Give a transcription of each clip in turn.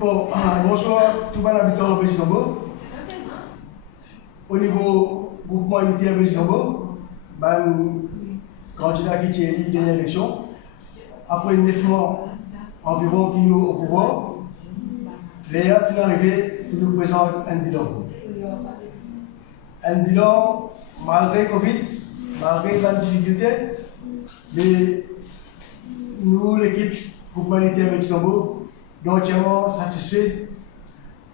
Bon, bonsoir tout le monde habitant au Bézidombo. Au niveau groupement unitaire Bézidombo, candidat qui tient élu dans l'élection, après 9 mois environ qui nous au pouvoir, Léa finit arrivé pour nous présenter un bilan. Un bilan malgré Covid, malgré la difficulté, mais nous, l'équipe groupement unitaire Bézidombo, nous sommes entièrement satisfaits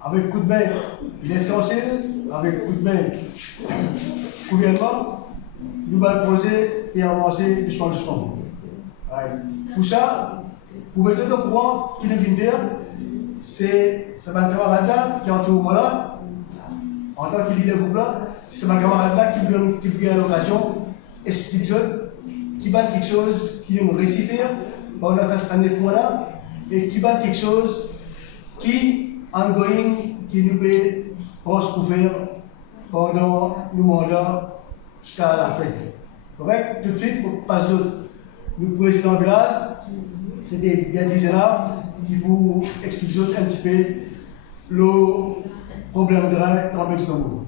avec coup de main l'essentiel, avec coup de main gouvernement, nous allons poser et avancer doucement. Pour ça, pour mettre au courant qui nous vient faire, c'est ma camarade là qui est en tout là, en tant que leader groupe là, c'est ma camarade là qui vient à l'occasion, explique qui va quelque chose qui nous réussit faire pendant cette 9 mois là, et qui va quelque chose qui ongoing, qui nous peut faire pendant nos mandats jusqu'à la fin. Correct? Tout de suite, pour passer le président Blas, c'était bien là qui vous explique un petit peu le problème de rein dans le Istanbul.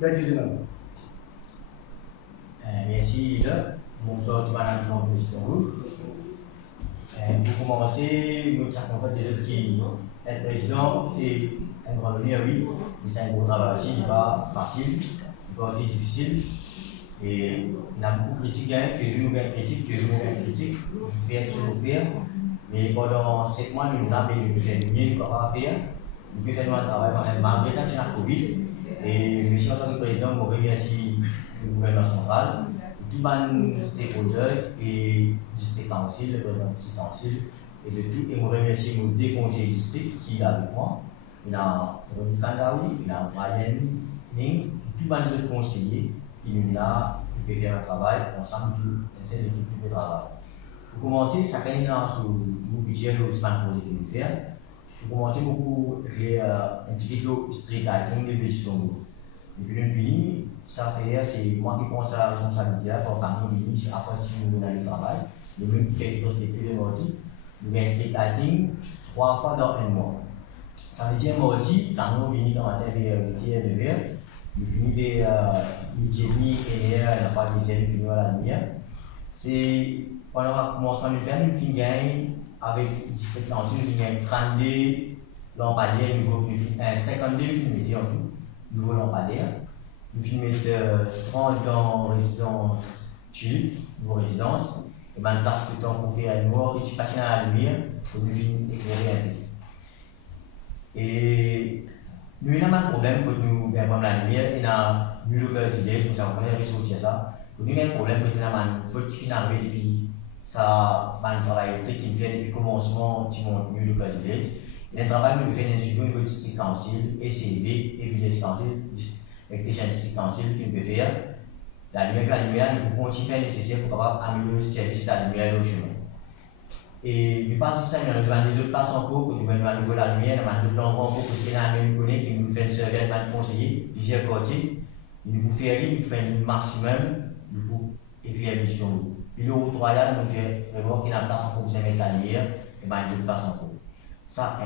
Bien là. Merci, bonsoir tout le monde dans Istanbul. Pour commencer, nous sommes contents déjà qui être président, c'est un grand honneur, oui. C'est un gros travail aussi, il n'est pas facile, il n'est pas aussi difficile. Et il y a beaucoup de critiques, que je nous gagne critique, je fais toujours faire. Mais pendant 7 mois, nous avons fait le mieux, nous avons faire. Nous pouvons faire un travail quand même, malgré ça, c'est la Covid. Et monsieur en tant que président, je remercie le gouvernement central, tous les stakeholders et le district council, le président du district council, et de tout. Et je remercie nos deux conseillers du district qui sont avec moi. Il y a Ronnie Kandaoui, il y a Ryan Ning, et tous les autres conseillers qui sont là, qui peuvent faire un travail ensemble, cette équipe qui peut travailler. Pour commencer, chacun est là sur le budget, le span projet que nous faisons. Pour commencer, beaucoup un petit peu street lighting de Bézidombo. Depuis le fini, ça fait, c'est moi qui pense à la responsabilité pour quand nous venons, après si nous venons le travail, nous même qui fait des choses depuis le mardi, nous avons street lighting 3 fois dans un mois. Ça veut dire mardi, quand nous venons dans la tête de verre, nous finissons midi et demi et la fois deuxième, nous finissons à la lumière. C'est pendant le commencement du faire, nous finissons avec 17 ans, nous finissons 32 lampadaires, nous finissons 52, nous finissons en tout, nouveau lampadaire. Nous finissons 30 dans résidence Tulle, nos résidences, et maintenant place de temps pour faire une mort et tu passes à la lumière pour nous finir éclairer un peu. Et nous avons un problème quand nous avons la lumière, et nous avons l'occasion, nous avons ressorti ça. Nous avons un problème quand nous avons une faute qui finit arriver depuis ça, un travail électrique qui fait depuis le commencement, qui monte mieux l'occasion. Et le travail nous fait un suivi au niveau du district council, ECB et village council, avec des gens du district council qui peut faire. La lumière, nous pouvons continuer à nécessaire pour pouvoir améliorer le service de la lumière au chemin. Et nous passons ça, nous avons des autres places en cours, nous avons la lumière, nous avons d'autres endroits en cours, nous avons nous connaît, qui nous fait servir de conseiller, plusieurs quartiers. Nous pouvons faire le maximum, nous pouvons écrire les choses. Puis le route royale nous fait vraiment qu'il y a une place en cours pour mettre la lumière, et nous avons d'autres places en cours. Ça,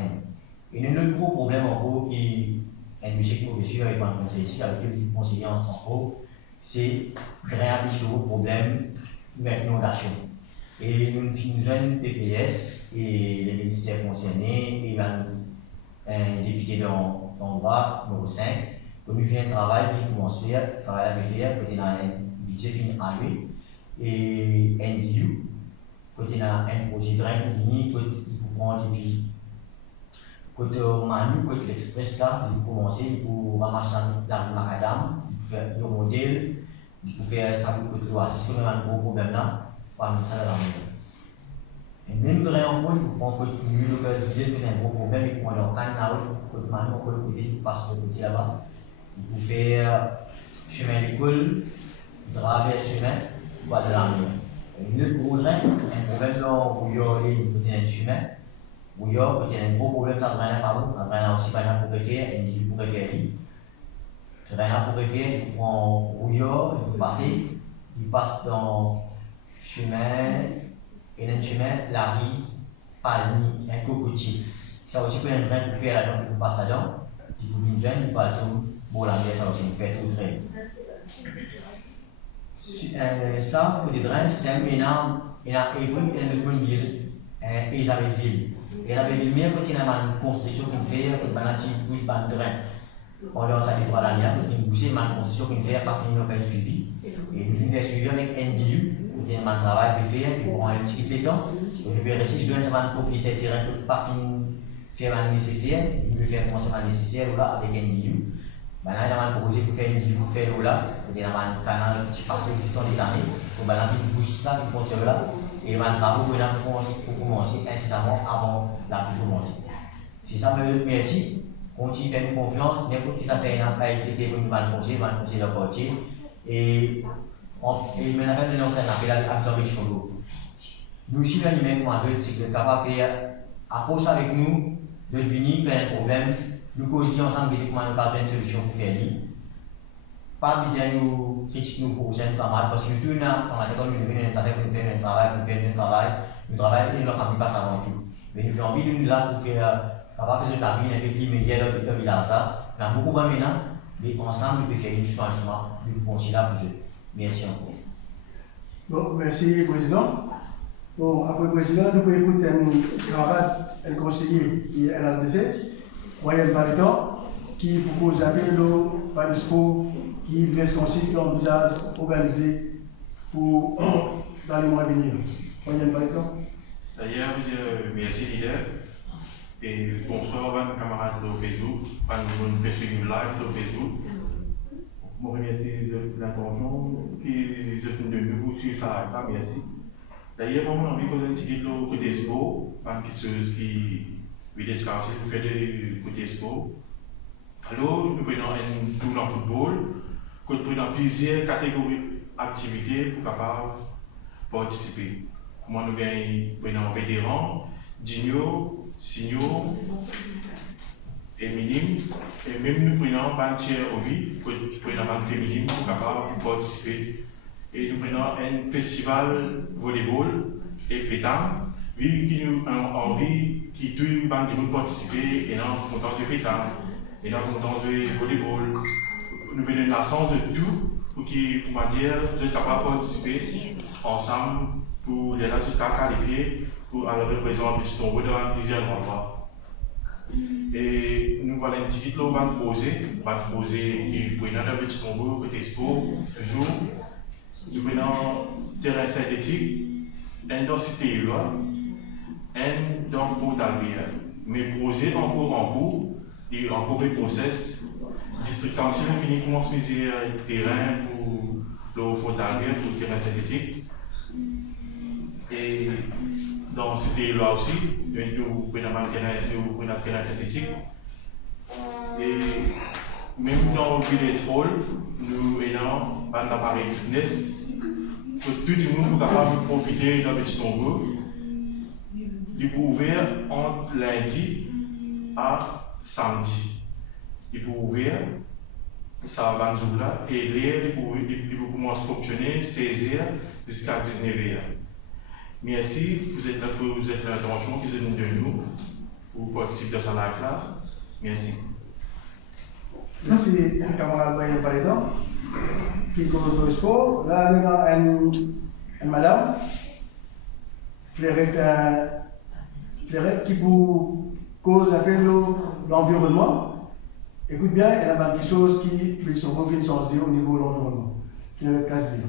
et nous avons un gros problème en cours qui est un budget que nous avons avec mon conseiller ici, avec le conseiller en cours, c'est un problème d'inondation. Et nous avons une PPS et les ministères concernés, et un député dans le bas, numéro 5, comme nous faisons un travail qui commence à faire, travail à faire, côté dans un budget fini à lui, et NDU, côté dans un projet de drain pour venir, côté pour prendre depuis côté Manu, côté l'Express là, pour commencer, pour ramasser la macadam, pour faire le modèle, pour faire ça pour côté l'Oasis, on a un gros problème là. Et même de rien en point, il faut prendre une occasion de un gros problème, il faut leur canal, on peut le côté, il passe le côté là-bas. Il faut faire chemin d'école, traverser le chemin, pour aller dans la mer. Et le gros drain, un problème là, où il y a le chemin, où il y a un gros problème, ça drain pardon, ça drain aussi pas pour préférer, et il pour préférer. Drain pour préférer, il prend où il y a, il passe dans chemin, et dans le chemin, la vie, palmier, un cocotier. ça aussi peut être pour faire la donne pour passer la donne, puis pour une jeune, il parle tout, bon, la vie, ça aussi fait tout très. Ça, pour des drains, c'est un ménage, il a écrit, il a une ville, et ils avaient ville. Et ils avaient ville, mais quand il y a une construction qu'on fait, une banatie bouche ban drain. Pendant ça, il faut aller là, parce qu'il y a une bouchée, une construction qu'on fait, pas fini, on fait suivi. Et nous faisons suivi avec NBU, où il y a un travail à faire, puis pour un petit peu de temps. Et puis, si je joue un propriétaire terrain, pas fini, faire le nécessaire, il veut faire commencer le nécessaire, là, avec NBU. Maintenant, il y a un projet pour faire une vidéo pour faire là, il y a un canal qui passe l'existence des années, pour balancer une bouche ça, qui continue là, et il y a un travail pour commencer incessamment avant la pluie commencer. Si ça me merci, continue à faire une confiance, n'importe qui ça fait un pas hésiter, vous nous allez conseiller le quartier, et maintenant, on fait un appel à Victor Richolo. Nous aussi, là, nous-mêmes, moi, je suis capable de faire approche avec nous, de venir, plein de problèmes. Nous causons ensemble comment nous parlons de solution pour faire lui. Pas besoin de nous critiquer nos prochains camarades parce que tout le monde, quand nous venons un travail, nous travaillons et notre famille passe avant tout. Mais nous avons envie de nous là pour faire capable de faire la vie un peu plus immédiate dans le village. Nous avons beaucoup de maintenant, mais ensemble, nous pouvons faire du changement, nous pouvons continuer là pour eux. Merci encore. Bon, merci, Président. Bon, après le Président, nous pouvons écouter un camarade, un conseiller qui est LHD7. Moyenne Bariton, qui propose un appel au Panisco qui laisse conseiller l'envisage organisé pour dans les mois à venir. Moyenne Bariton. D'ailleurs, merci leader et bonsoir à mes camarades de Facebook, à nous live de Facebook. Je remercie de l'intervention qui est de nous sur ça, merci. D'ailleurs, on a envie de donner un petit peu de côté sport, quelque chose qui veut descanser pour faire des côtés sport. Alors, nous prenons un tour dans le football, nous prenons plusieurs catégories d'activités pour capable participer. Comment nous prenons vétérans, juniors, seniors et minimes, et même nous prenons un tiers hobby, nous prenons un féminin pour capable participer. Et nous prenons un festival volleyball et pétanque. Vu que nous avons envie que tout le monde participe et nous sommes contents de pétanque, et nous sommes contents de volleyball. Nous venons la chance de tout pour que, pour dire, vous êtes capables de participer ensemble pour les résultats qualifiés pour représenter Petit Tombeau dans plusieurs endroits. Et nous allons un petit peu poser et pour dans Petit Tombeau, côté sport, ce jour. Nous prenons terrain synthétique, une densité urbaine, un dans le d'Albert. Mais projet en cours, et en cours de process, district ancien fini commence à miser terrain pour le fond d'Albert, pour le terrain synthétique. Et dans ce terrain aussi, nous prenons un terrain synthétique. Et même dans le village hall, nous avons un appareil fitness que tout le monde est capable de profiter d'un Petit Tombeau. Il est ouvert entre lundi à samedi. Il est ouvert, ça va jour là, et l'air il commence à fonctionner 16h jusqu'à 19h. Merci, vous êtes là pour l'intervention que vous êtes de nous pour participer à ce live là. Merci. Merci, camarade Moyenne Bariton, qui cause le sport. Là, nous avons une madame, Fleurette, qui vous cause un peu l'environnement. Écoute bien, elle a quelque chose qui sont revenus changer au niveau de l'environnement. Fleurette Casville.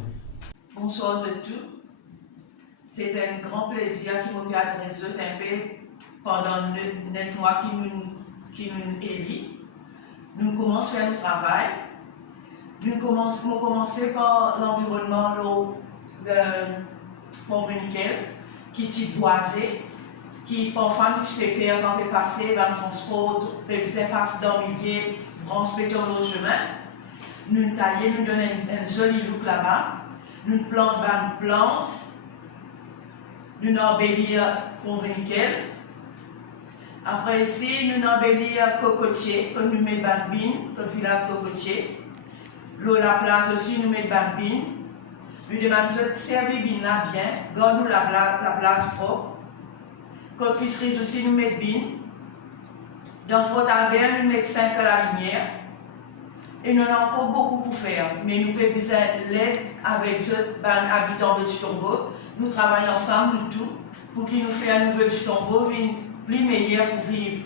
Bonsoir à tous. C'est un grand plaisir qui me permet de résoudre un peu pendant 9 mois qui nous élit. Nous commençons à faire le travail. Nous commençons par l'environnement pour nickel, qui est boisé, qui parfois nous fait perdre quand on peut passer dans le transport, on peut passer dans le milieu, transporter le chemin. Nous taillons, nous donnons un joli look là-bas. Nous plantons des plantes. Nous embellissons pour nickel. Après ici, nous embellissons cocotier, comme nous mettons bambine, comme village cocotier. L'eau la place aussi, nous mettons bambine. Nous demandons de servir bien, gardons la place propre. Comme fisserie aussi, nous mettons bin. Dans Fort Albert, nous mettons 5 à la lumière. Et nous avons encore beaucoup pour faire. Mais nous avons besoin d'aide avec ceux habitants de Chitombo. Nous travaillons ensemble, nous tous, pour qu'ils nous fassent un nouveau Chitombo plus meilleur pour vivre.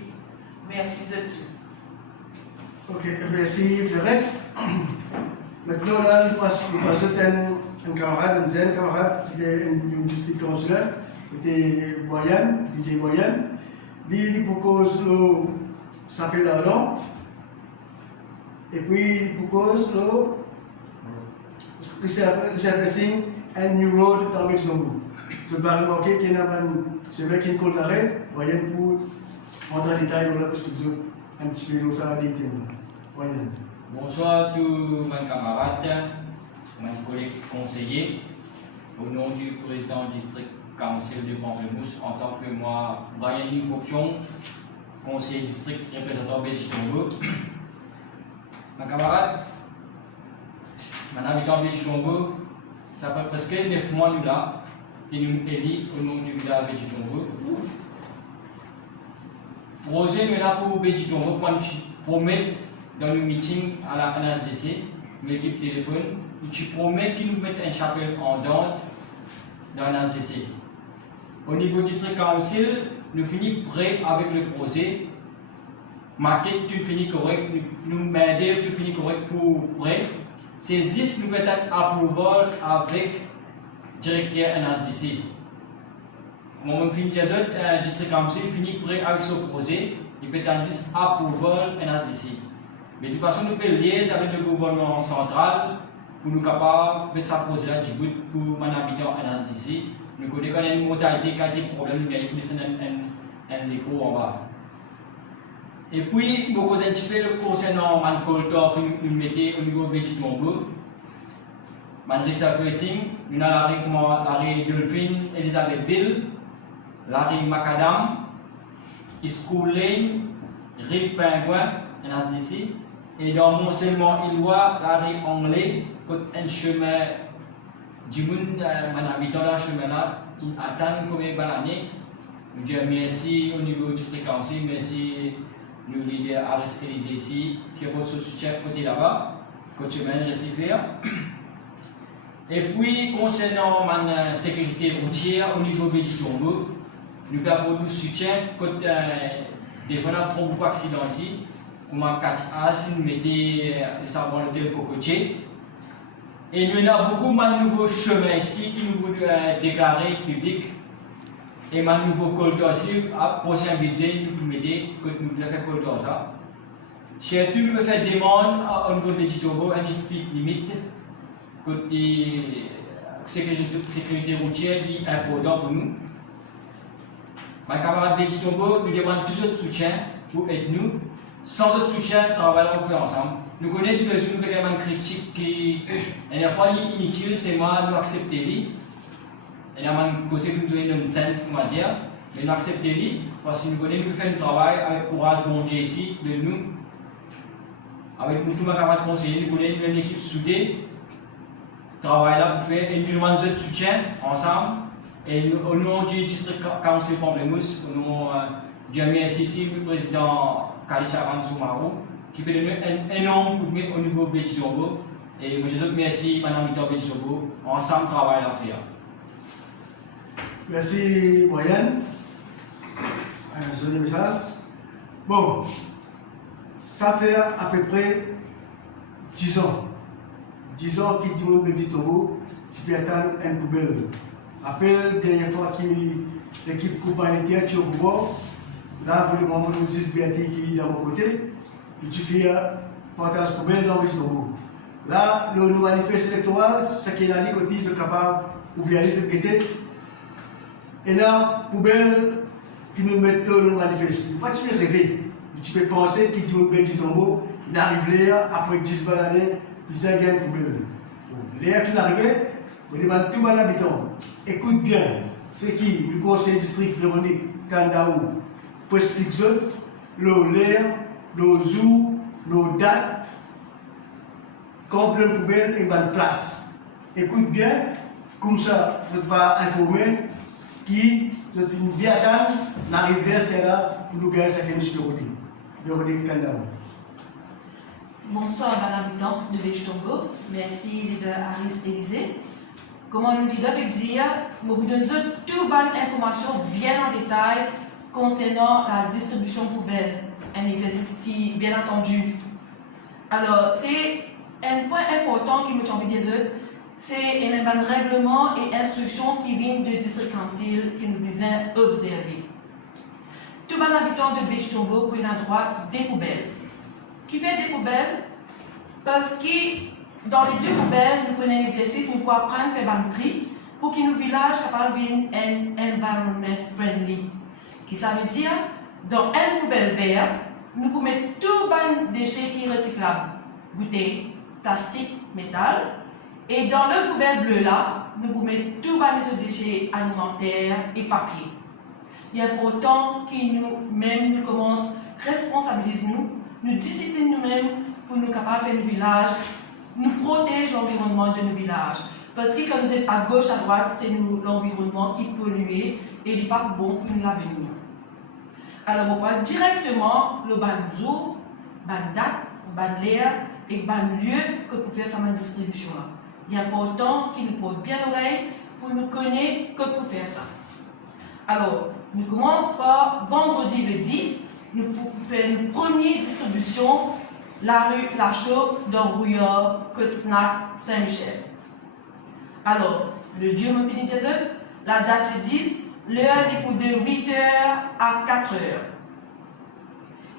Merci de tout. Ok, merci Frédéric. Maintenant, là, nous passons un camarade, un deuxième camarade, c'était une district consulaire, c'était Boyan, DJ Boyan. Lui, pour cause, s'appelle la Hollande. Et puis, pour cause, resurfacing un new road dans le Congo. Je vais remarquer qu'il y a c'est vrai qu'il y a une colle d'arrêt, Boyan pour rentrer en détail là parce que vous avez un petit peu de ça à dire. Boyan. Bonsoir à tous mes camarades, mes collègues conseillers. Au nom du président du district council de Pamplemousse, en tant que moi, Brian Fonction, conseiller district représentant Béji-Tombo. Mes camarades, mon habitant Béji-Tombo, ça fait presque 9 mois nous là, et nous élus au nom du village Béji-Tombo. Projet nous là pour Béji-Tombo pour promettre dans le meeting à la NHDC, l'équipe téléphone, tu promets qu'ils nous mettent un chapelle en dente dans la NHDC. Au niveau du district council, nous finissons prêt avec le projet. Maquette, tu finis correct, nous m'aider, tu finis correct pour prêt. Saisisse, nous mettons un approval avec le directeur NHDC. Moi, je finis le district council, finit prêt avec ce projet, il peut être un approval NHDC. Mais de toute façon, nous pouvons lier avec le gouvernement central pour nous capables de s'apposer là Djibouti pour mon habitant en NHDC. Nous connaissons une mortalité qui a des problèmes, mais il y a un écho en bas. Et puis, nous causons un petit peu concernant le coltor que nous mettons au niveau de Béji-Tombo. Le resurfacing, nous avons l'arrêt Dolphin, Elisabethville, l'arrêt Macadam, School Lane, Rive Pingouin, NHDC. Et dans mon seulement Ilois, l'arrêt anglais, un chemin du monde, mon habitant là, chemin là, il attend combien d'années. Nous disons merci au niveau du district council, merci nous leader Aris Élysée ici, qui a votre soutien côté là-bas, côté chemin récipier. Et puis, concernant la sécurité routière au niveau de Béji-Tombo, nous avons nous soutien côté des fois trop beaucoup d'accidents ici. Comme à 4A, nous mettons les savants de l'hôtel Cocotier. Et nous avons beaucoup de nouveaux chemins ici qui nous déclarés publics. Et de nouveaux coltors ici, à prochain visite, nous mettons que nous voulons faire coltor ça. Surtout, nous faisons des demandes au niveau de Béji-Tombo, un speed limite, côté sécurité routière, est important pour nous. Ma camarade Béji-Tombo nous demande tout notre soutien pour aider nous. Sans autre soutien, travaillons pour faire ensemble. Nous connaissons tous les jours une critique qui est une fois inutile, c'est moi nous accepter. Il y a une cause qui nous donne une scène, on va dire, mais nous accepter parce que nous connaissons nous faire un travail avec courage bon Dieu ici, de nous. Avec tous mes camarades conseillers, nous connaissons une équipe soudée, travail là pour faire et nous demandons notre soutien ensemble. Et au nom du district council Pamplemousse, au nom du MSCC, le président Kalicharan Soumarou, qui peut donner un énorme coup de main au niveau de Béji-Tombo. Et je vous remercie, madame Victor Béji-Tombo, ensemble travail à faire. Merci, Moyenne. Un joli message. Bon, ça fait à peu près 10 ans. 10 ans qu'il dit au Béji-Tombo, tu peux attendre un poubelle. Après, la dernière fois que l'équipe humanitaire est au pouvoir, là, pour le moment, nous disons BAT qui est dans mon côté, et tu fais partage poubelle dans le Béji-Tombo. Là, le manifeste électoral, ce qu'il a dit, qu'on dit, c'est capable d'ouvrir les enquêtes. Et là, poubelle qui nous met dans le manifeste. Pas tu peux rêver, tu peux penser qu'il dit au Béji-Tombo, il arrive là, après 10 années, il a gagné poubelle. Les F arrivé, on demande tout mon habitant. Écoute bien, c'est qui le conseil district Véronique Kandaou pour expliquer l'air, le jour, nos dates, combien de poubelles et bonne place. Écoute bien, comme ça, je vais informer qui, une viatane, n'arrive pas là pour nous gagner cette émission. Véronique Kandam. Bonsoir à l'habitant de Béchitombo. Merci leader Aris Élysée. Comment le leader veut dire, nous vous donnons toute bonne information bien en détail concernant la distribution poubelle. Un exercice qui, bien entendu. Alors, c'est un point important qui me envie de dire, c'est un bon règlement et instructions qui viennent de district council que nous devons observer. Tout bon habitant de Béchitombo prend le droit des poubelles. Qui fait des poubelles? Parce que dans les deux poubelles, nous prenons un exercice, nous pouvons apprendre à faire un tri pour que nos villages capable un environment friendly. Qui ça veut dire? Dans une poubelle verte, nous pouvons mettre tout bon déchets qui sont recyclables. Bouteilles, plastique, métal. Et dans le poubelle bleue là, nous pouvons mettre tout bon les déchets alimentaires et papier. Il est important que nous-mêmes, nous commençons à responsabiliser nous disciplinons nous-mêmes pour nous capables de faire nos villages, nous protéger l'environnement de nos villages. Parce que quand nous sommes à gauche, à droite, c'est l'environnement qui pollue et il n'est pas bon pour l'avenir. Alors, on va directement le ban jour, ban date, ban l'air et ban lieu que pour faire sa distribution. Il est important qu'il nous porte bien l'oreille pour nous connaître que pour faire ça. Alors, nous commençons par vendredi le 10, nous pouvons faire une première distribution, la rue La Chaux, dans Rouillard, Côte-Snack, Saint-Michel. Alors, le lieu me finit de la date le 10, l'heure des coups de 8h à 4h.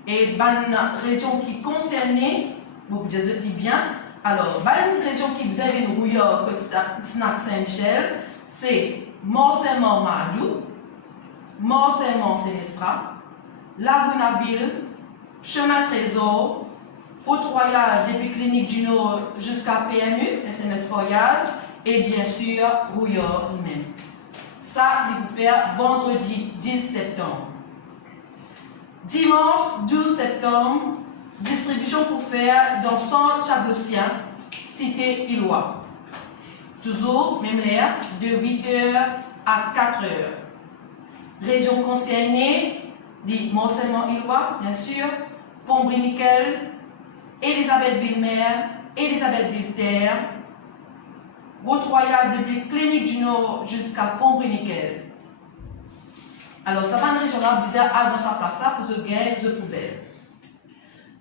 Et une région qui concernée, vous pouvez dire qui bien, alors, une région qui vous avez une Rouillard, Côte-Snack, Saint-Michel, c'est Mont-Saint-Mont-Malou, Mont-Saint-Mont-Célestra, Lagunaville, Chemin Trésor, Haute-Royale depuis Clinique du Nord jusqu'à PMU, SMS Foyaz, et bien sûr Rouillard lui-même. Ça, il faut faire vendredi 10 septembre. Dimanche 12 septembre, distribution pour faire dans Centre Chadossien, Cité Ilois. Toujours, même l'heure, de 8h à 4h. Région concernée, les Mont-Saint-Mont-Ilois, bien sûr, Pombry-Nickel, Elisabeth-Ville-Mer, Elisabeth-Ville-Terre, Haute-Royale depuis Clinique du Nord jusqu'à Pombry-Nickel. Alors, ça va une région là, bizarre, dans sa place, ça, pour se gagner de poubelle.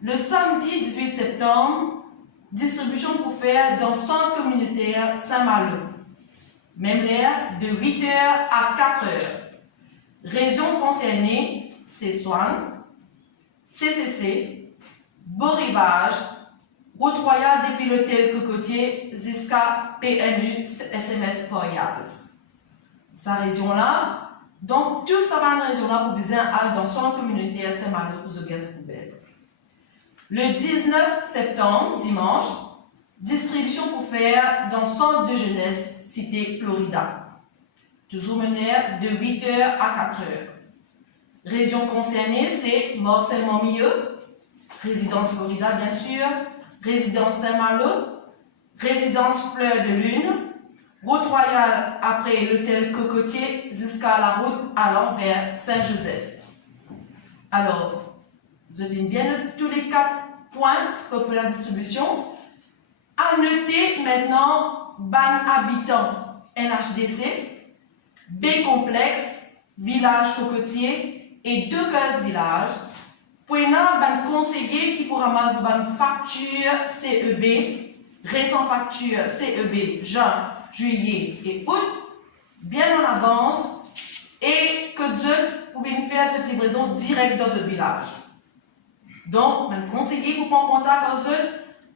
Le samedi 18 septembre, distribution pour faire dans le centre communautaire Saint-Malo. Même l'heure, de 8h à 4h. Région concernée, c'est Swan, CCC, Beau-Rivage, Haute-Royale depuis l'hôtel Cocotier jusqu'à PMU SMS Foyaz. Sa région-là, donc tout ça va une région-là pour bien aller dans son communautaire Saint-Malo pour se gaz de poubelle. Le 19 septembre, dimanche, distribution pour faire dans le centre de jeunesse Cité Florida. Toujours même l'air de 8h à 4h. Région concernée, c'est Mont-Saint-Mont-Milieu, résidence Florida bien sûr, résidence Saint-Malo, résidence Fleur de Lune, route royale après l'hôtel Cocotier jusqu'à la route allant vers Saint-Joseph. Alors, vous avez bien tous les 4 points pour la distribution. À noter maintenant, ban habitant NHDC, B-complexe, village Cocotier et 2 cases village. Prenant ban conseiller qui pourra ramasser ban facture CEB, récent facture CEB, juin, juillet et août, bien en avance, et que Dieu pouvait faire cette livraison directe dans ce village. Donc, ban conseiller pour prendre contact avec eux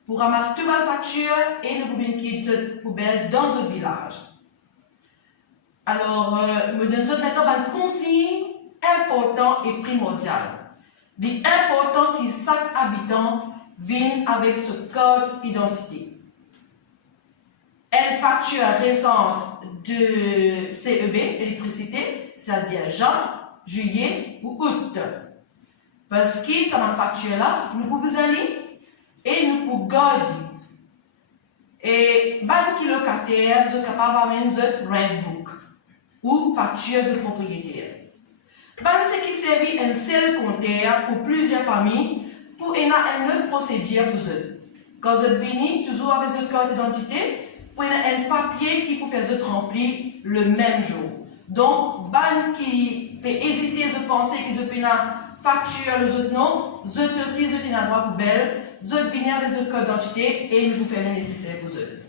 pour ramasser toute la facture et nous pouvons quitter cette poubelle dans ce village. Alors, nous donnons maintenant un consigne important et primordial. Il est important que chaque habitant vienne avec ce code d'identité. Une facture récente de CEB, électricité, c'est-à-dire juin, juillet ou août. Parce que cette facture-là, nous pouvons aller et nous pouvons garder. Et les locataires sont capables de mettre un rent book ou facture de propriétaire. ce qui servit un seul compteur pour plusieurs familles, pour une autre procédure pour eux. Quand vous venez, toujours avec votre carte d'identité, pour un papier qui peut faire remplir le même jour. Donc, ban qui peut hésiter de penser qu'ils ont une facture les autres non, vous aussi vous avez un droit pour belle, vous venez avec votre carte d'identité et nous vous faire le nécessaire pour eux.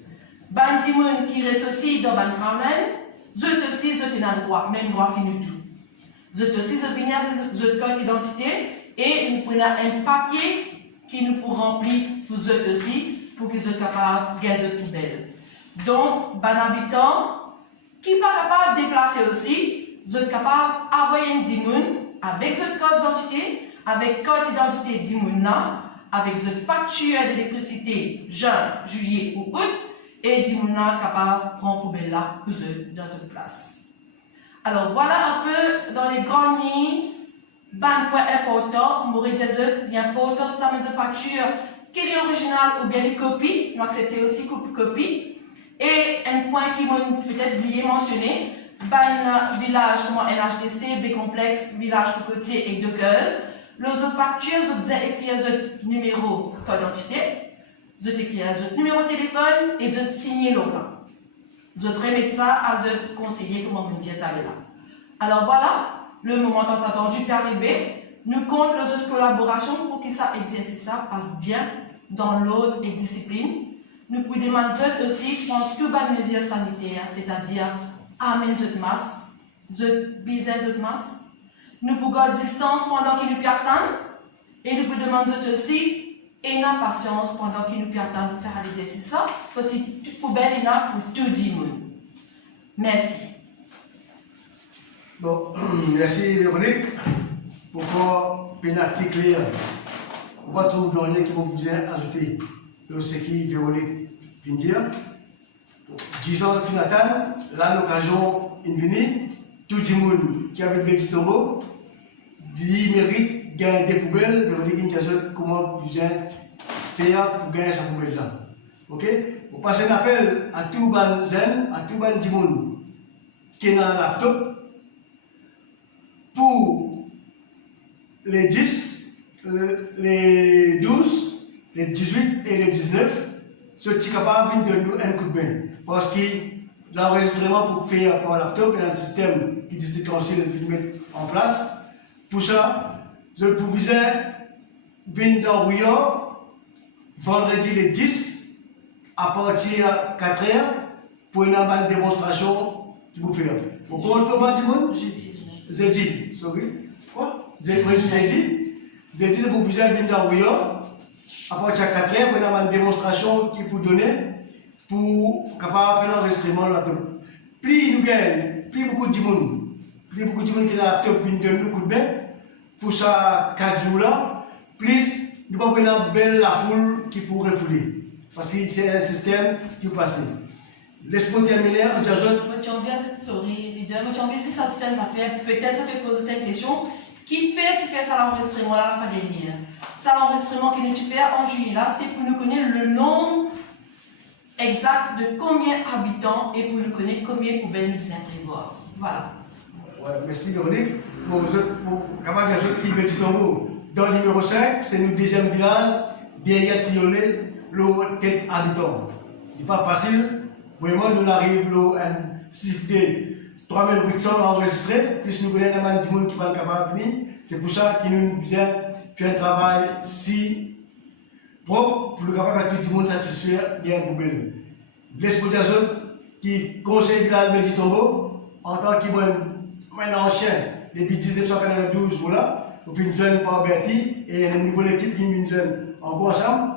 Ban dimoun qui reste aussi dans ban problème, vous aussi vous avez un droit, même droit que nous tous. Vous aussi vous venez avec votre carte d'identité et nous prenons un papier qui nous pour remplir pour eux aussi, pour qu'ils soient capables de gagner votre poubelle. Donc, ban habitant, qui n'est pas capable de déplacer aussi, vous êtes capable d'envoyer un dimoun avec votre carte d'identité, avec carte d'identité dimoun, avec votre facture d'électricité juin, juillet ou août, et dimoun capable de prendre poubelle là pour eux dans une place. Alors voilà un peu dans les grandes lignes, ban point important, on pourrait dire qu'il y a important sur la même facture, qu'il est original ou bien les copies, nous acceptons aussi copie. Et un point qui m'a peut-être oublié mentionner, ban village comme NHDC, B complexe, village cocotier et dockeuse. Les autres factures, vous avez écrit votre numéro d'identité, vous avez écrit votre numéro de téléphone et vous avez signé l'autre. Vous remettez ça à votre conseiller, comme on vous dit tout à l'heure. Alors voilà, le moment attendu est arrivé. Nous comptons les autres collaborations pour que ça exercice ça passe bien dans l'autre et discipline. Nous pouvons demander aussi prendre toutes les mesures sanitaires, c'est-à-dire amener de masse, baiser de masse. Nous pouvons garder distance pendant qu'il nous attendent et nous pouvons demander aussi et la patience pendant qu'il nous attendent de faire l'exercice parce que toute poubelle est là pour tout le monde. Merci. Bon, merci Véronique. Pourquoi pénal plus clair? On va trouver dans les qui vont vous ajouter ce qui Véronique vient de dire. 10 ans de Natal, là l'occasion est venue, tout le monde qui avait des tombeaux, il mérite de gagner des poubelles. Véronique vient de dire comment vous faire pour gagner sa poubelle là. Ok? On passe un appel à tout le zen, à tout le monde qui est dans un laptop pour les 10, les 12, les 18 et les 19, ceux qui sont capables de nous un coup de main. Parce que l'enregistrement pour faire par laptop et un système qui dit qu'on le mettre en place. Pour ça, je pouvais venir dans Rouillard vendredi le 10 à partir de 4 h pour une démonstration qui vous fait. Vous comprenez le monde? Jeudi, sorry. Quoi? Jeudi, vous pouvez venir dans Rouillard à partir de 4 h pour une démonstration qui vous donner pour capable faire l'enregistrement de laptop. Plus nous gagnons, plus beaucoup de monde, qui est dans la laptop, nous donne nous coup de main pour ça 4 jours là, plus nous pas prendre belle la foule qui pourrait fouler. Parce que c'est un système qui passe. Laisse-moi terminer, on dit à autres. Tu envies sorry, leader, tu envies si ça tout ça fait, peut-être ça fait poser une question. Qui fait tu fais ça l'enregistrement là la fin dernière? Ça l'enregistrement que nous tu fais en juillet là, c'est pour nous connaître le nombre exact de combien habitants et pour nous connaître combien de poubelles nous prévoir. Voilà. Ouais, merci Véronique. Bon, capable de qui veut dire dans le numéro 5, c'est notre deuxième village, derrière Triolet, le 4 habitants. Il n'est pas facile. Vraiment, nous arrivons à un chiffre de 3800 enregistrés, plus nous connaissons un monde qui va capable de venir. C'est pour ça qu'il nous vient faire un travail si propre pour le capable de tout le monde satisfaire bien une poubelle. L'exploitation qui conseille le village de Tombeau, en tant qu'un ancien, depuis 1992, voilà, on fait une jeune par Bertie et une nouvelle équipe qui est une jeune en bon ensemble,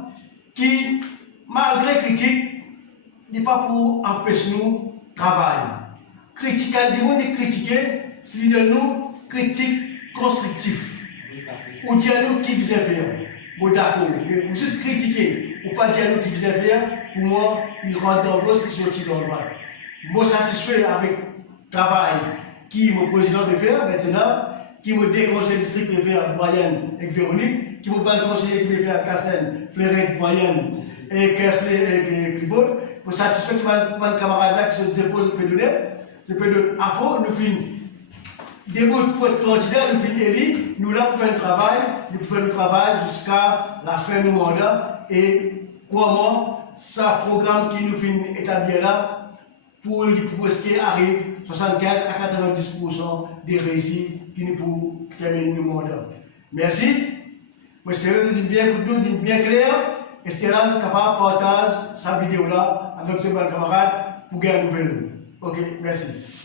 qui, malgré critique, n'est pas pour empêcher nous de travailler. Critiquer, le monde est critiqué, c'est de nous critique constructive. Ou dire nous qui vous faire. Bon, d'accord, mais juste critiquer, ou pas dire nous qui vous faire, pour moi, il rentre dans l'os qui sortit dans le bas. Moi, satisfait avec le travail qui mon président peut faire maintenant, qui me déconseille le district peut faire moyenne avec Véronique, qui me pas le conseiller qui peut faire Cassel, Fleuret, moyenne, et Kersley et Clivaux, pour satisfaire mon camarade là qui se dépose, je peux donner, à fond, nous finissons début pour être candidat, nous finissons élire, nous là pour faire le travail jusqu'à la fin du mandat et comment ça programme qui nous finit établir là pour presque arrive 75 à 90% des récits qui nous pour terminer le mandat. Merci. J'espère que vous êtes bien clair. Et c'est là que capable de partager sa vidéo là avec ses camarades pour gagner une nouvelle. Ok, merci.